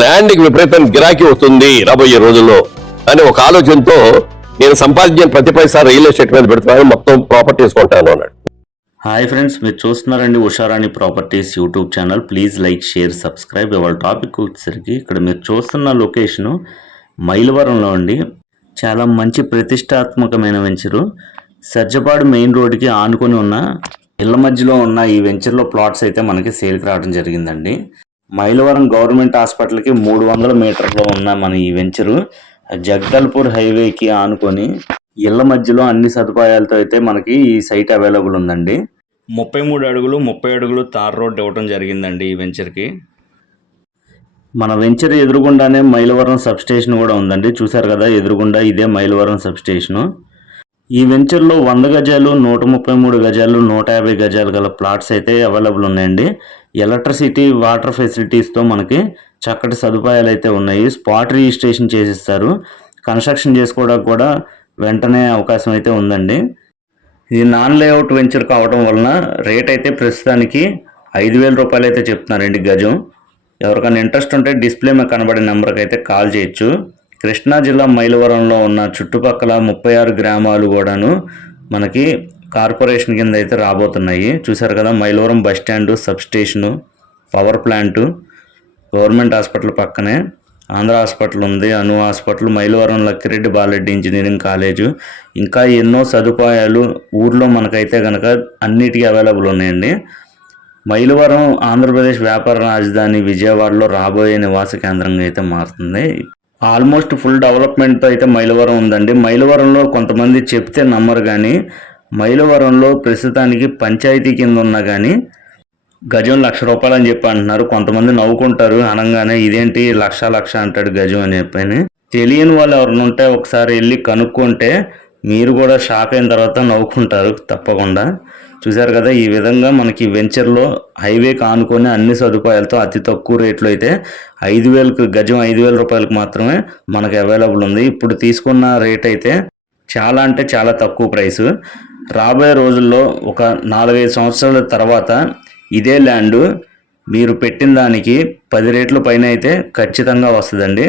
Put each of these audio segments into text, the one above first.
ల్యాండ్కి విపరీతం గిరాకీ వస్తుంది రాబోయే రోజుల్లో అని ఒక ఆలోచనతో నేను సంపాదించిన ప్రతి పైసా రియల్ ఎస్టేట్ మీద పెడుతున్నాను, మొత్తం ప్రాపర్టీస్ కొంటాను అన్నాడు. హాయ్ ఫ్రెండ్స్, మీరు చూస్తున్నారండి Usharani properties YouTube channel. Please like, share, subscribe. ఇవాళ టాపిక్ వచ్చేసరికి ఇక్కడ మీరు చూస్తున్న లొకేషను మైలవరంలో అండి. చాలా మంచి ప్రతిష్టాత్మకమైన వెంచరు. సజ్జపాడు మెయిన్ రోడ్డుకి ఆనుకొని ఉన్న ఇళ్ల మధ్యలో ఉన్న ఈ వెంచర్లో ప్లాట్స్ అయితే మనకి సేల్కి రావడం జరిగిందండి. మైలవరం గవర్నమెంట్ హాస్పిటల్కి 300 మీటర్లో ఉన్న మన ఈ వెంచరు జగదల్పూర్ హైవేకి ఆనుకొని ఇళ్ల మధ్యలో అన్ని సదుపాయాలతో అయితే మనకి ఈ సైట్ అవైలబుల్ ఉందండి. 33 అడుగులు 30 అడుగులు తార్ రోడ్ ఇవ్వడం జరిగిందండి ఈ వెంచర్కి. మన వెంచర్ ఎదురుగుండానే మైలవరం సబ్ స్టేషన్ కూడా ఉందండి. చూసారు కదా, ఎదురుగుండా ఇదే మైలవరం సబ్ స్టేషను. ఈ వెంచర్లో 100 గజాలు, 133 గజాలు, 150 గజాలు గల ప్లాట్స్ అయితే అవైలబుల్ ఉన్నాయండి. ఎలక్ట్రిసిటీ, వాటర్ ఫెసిలిటీస్తో మనకి చక్కటి సదుపాయాలు అయితే ఉన్నాయి. స్పాట్ రిజిస్ట్రేషన్ చేసిస్తారు. కన్స్ట్రక్షన్ చేసుకోవడానికి కూడా వెంటనే అవకాశం అయితే ఉందండి. ఇది నాన్ లేఅవుట్ వెంచర్ కావడం వలన రేట్ అయితే ప్రస్తుతానికి 5,000 రూపాయలు అయితే చెప్తున్నారండి గజం. ఎవరికైనా ఇంట్రెస్ట్ ఉంటే డిస్ప్లే మీద కనబడే నెంబర్కి అయితే కాల్ చేయొచ్చు. కృష్ణా జిల్లా మైలవరంలో ఉన్న చుట్టుపక్కల 36 గ్రామాలు కూడాను మనకి కార్పొరేషన్ కింద అయితే రాబోతున్నాయి. చూసారు కదా, Mylavaram bus stand, sub station, power plant, government hospital పక్కనే ఆంధ్ర హాస్పిటల్ ఉంది, Anu hospital, Mylavaram Lakkireddy Balareddy engineering college, ఇంకా ఎన్నో సదుపాయాలు ఊర్లో మనకైతే కనుక అన్నిటికీ అవైలబుల్ ఉన్నాయండి. మైలవరం ఆంధ్రప్రదేశ్ వ్యాపార రాజధాని విజయవాడలో రాబోయే నివాస కేంద్రంగా అయితే మారుతుంది. ఆల్మోస్ట్ ఫుల్ డెవలప్మెంట్తో అయితే మైలవరం ఉందండి. మైలవరంలో కొంతమంది చెప్తే నమ్మరు, కానీ మైలవరంలో ప్రస్తుతానికి పంచాయతీ కింద ఉన్నా కానీ గజం 1,00,000 రూపాయలు అని చెప్పి అంటున్నారు. కొంతమంది నవ్వుకుంటారు అనగానే, ఇదేంటి లక్ష అంటాడు గజం అని చెప్పని. తెలియని వాళ్ళు ఎవరైనా ఉంటే ఒకసారి వెళ్ళి కనుక్కుంటే మీరు కూడా షాక్ అయిన తర్వాత నవ్వుకుంటారు తప్పకుండా. చూసారు కదా, ఈ విధంగా మనకి వెంచర్లో హైవేకి ఆనుకొని అన్ని సదుపాయాలతో అతి తక్కువ రేట్లో అయితే 5,000 గజం 5,000 రూపాయలకు మాత్రమే మనకి అవైలబుల్ ఉంది. ఇప్పుడు తీసుకున్న రేట్ అయితే చాలా అంటే చాలా తక్కువ ప్రైసు. రాబోయే రోజుల్లో ఒక 4-5 సంవత్సరాల తర్వాత ఇదే ల్యాండ్ మీరు పెట్టిన దానికి 10 రేట్ల పైన అయితే ఖచ్చితంగా వస్తుందండి.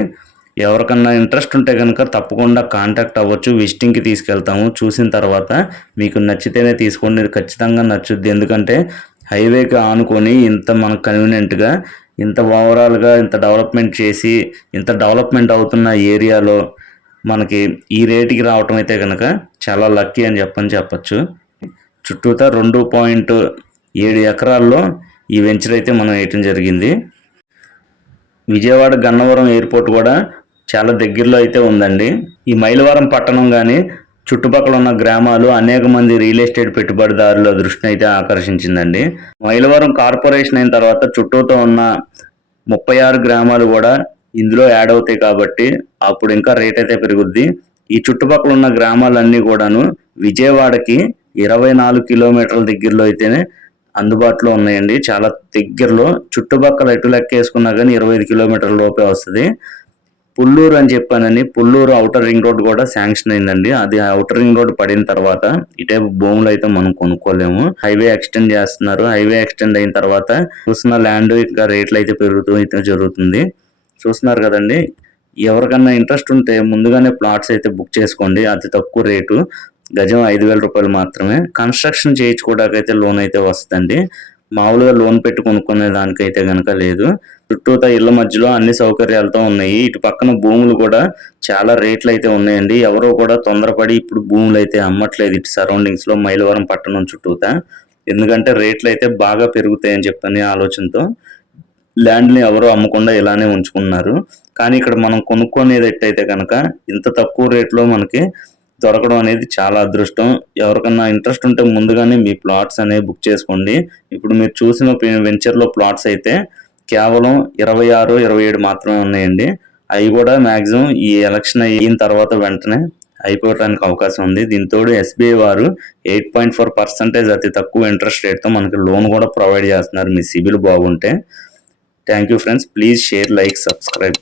ఎవరికన్నా ఇంట్రెస్ట్ ఉంటే కనుక తప్పకుండా కాంటాక్ట్ అవ్వచ్చు. విజిటింగ్కి తీసుకెళ్తాము. చూసిన తర్వాత మీకు నచ్చితేనే తీసుకోండి, ఖచ్చితంగా నచ్చుద్ది. ఎందుకంటే హైవేకి ఆనుకొని ఇంత మనకు కన్వీనియంట్గా, ఇంత ఓవరాల్గా ఇంత డెవలప్మెంట్ చేసి ఇంత డెవలప్మెంట్ అవుతున్న ఏరియాలో మనకి ఈ రేటుకి రావటం అయితే కనుక చాలా లక్కీ అని చెప్పచ్చు. చుట్టూతా 2.7 ఎకరాల్లో ఈ వెంచర్ అయితే మనం వేయటం జరిగింది. విజయవాడ గన్నవరం ఎయిర్పోర్ట్ కూడా చాలా దగ్గరలో అయితే ఉందండి. ఈ మైలవరం పట్టణం కానీ చుట్టుపక్కల ఉన్న గ్రామాలు అనేక మంది రియల్ ఎస్టేట్ పెట్టుబడిదారుల దృష్టిని అయితే ఆకర్షించిందండి. మైలవరం కార్పొరేషన్ అయిన తర్వాత చుట్టూతో ఉన్న 36 గ్రామాలు కూడా ఇందులో యాడ్ అవుతాయి కాబట్టి అప్పుడు ఇంకా రేట్ అయితే పెరుగుద్ది. ఈ చుట్టుపక్కల ఉన్న గ్రామాలన్నీ కూడాను విజయవాడకి 24 కిలోమీటర్ల దగ్గరలో అయితేనే అందుబాటులో ఉన్నాయండి. చాలా దగ్గరలో, చుట్టుపక్కల ఎటు లెక్క వేసుకున్నా కానీ 25 కిలోమీటర్ల లోపే వస్తుంది. పుల్లూరు అని చెప్పానని, పుల్లూరు ఔటర్ రింగ్ రోడ్ కూడా శాంక్షన్ అయిందండి. అది ఔటర్ రింగ్ రోడ్ పడిన తర్వాత ఇటైపు భూములు అయితే మనం కొనుక్కోలేము. హైవే ఎక్స్టెండ్ చేస్తున్నారు. హైవే ఎక్స్టెండ్ అయిన తర్వాత చూస్తున్న ల్యాండ్ ఇంకా రేట్లు అయితే పెరుగుతూ అయితే జరుగుతుంది. చూస్తున్నారు కదండి. ఎవరికన్నా ఇంట్రెస్ట్ ఉంటే ముందుగానే ప్లాట్స్ అయితే బుక్ చేసుకోండి. అతి తక్కువ రేటు, గజం 5,000 రూపాయలు మాత్రమే. కన్స్ట్రక్షన్ చేయించుకోవడానికి అయితే లోన్ అయితే వస్తుందండి. మామూలుగా లోన్ పెట్టి కొనుక్కునే దానికైతే కనుక లేదు. చుట్టూతా ఇళ్ల మధ్యలో అన్ని సౌకర్యాలతో ఉన్నాయి. ఇటు పక్కన భూములు కూడా చాలా రేట్లు అయితే ఉన్నాయండి. ఎవరో కూడా తొందరపడి ఇప్పుడు భూములు అయితే అమ్మట్లేదు ఇటు సరౌండింగ్స్ లో, మైలవరం పట్టణం చుట్టూతా. ఎందుకంటే రేట్లు అయితే బాగా పెరుగుతాయని చెప్పని ఆలోచనతో ల్యాండ్ని ఎవరో అమ్మకుండా ఇలానే ఉంచుకున్నారు. కానీ ఇక్కడ మనం కొనుక్కునేదైతే కనుక ఇంత తక్కువ రేట్లో మనకి దొరకడం అనేది చాలా అదృష్టం. ఎవరికన్నా ఇంట్రెస్ట్ ఉంటే ముందుగానే మీ ప్లాట్స్ అనేవి బుక్ చేసుకోండి. ఇప్పుడు మీరు చూసిన వెంచర్లో ప్లాట్స్ అయితే కేవలం 26, 27 మాత్రమే ఉన్నాయండి. అవి కూడా మ్యాక్సిమం ఈ ఎలక్షన్ అయిన తర్వాత వెంటనే అయిపోవడానికి అవకాశం ఉంది. దీంతో SBI వారు 8.4% అతి తక్కువ ఇంట్రెస్ట్ రేట్తో మనకి లోన్ కూడా ప్రొవైడ్ చేస్తున్నారు మీ సిబిల్ బాగుంటే. Thank you friends. Please share, like, subscribe.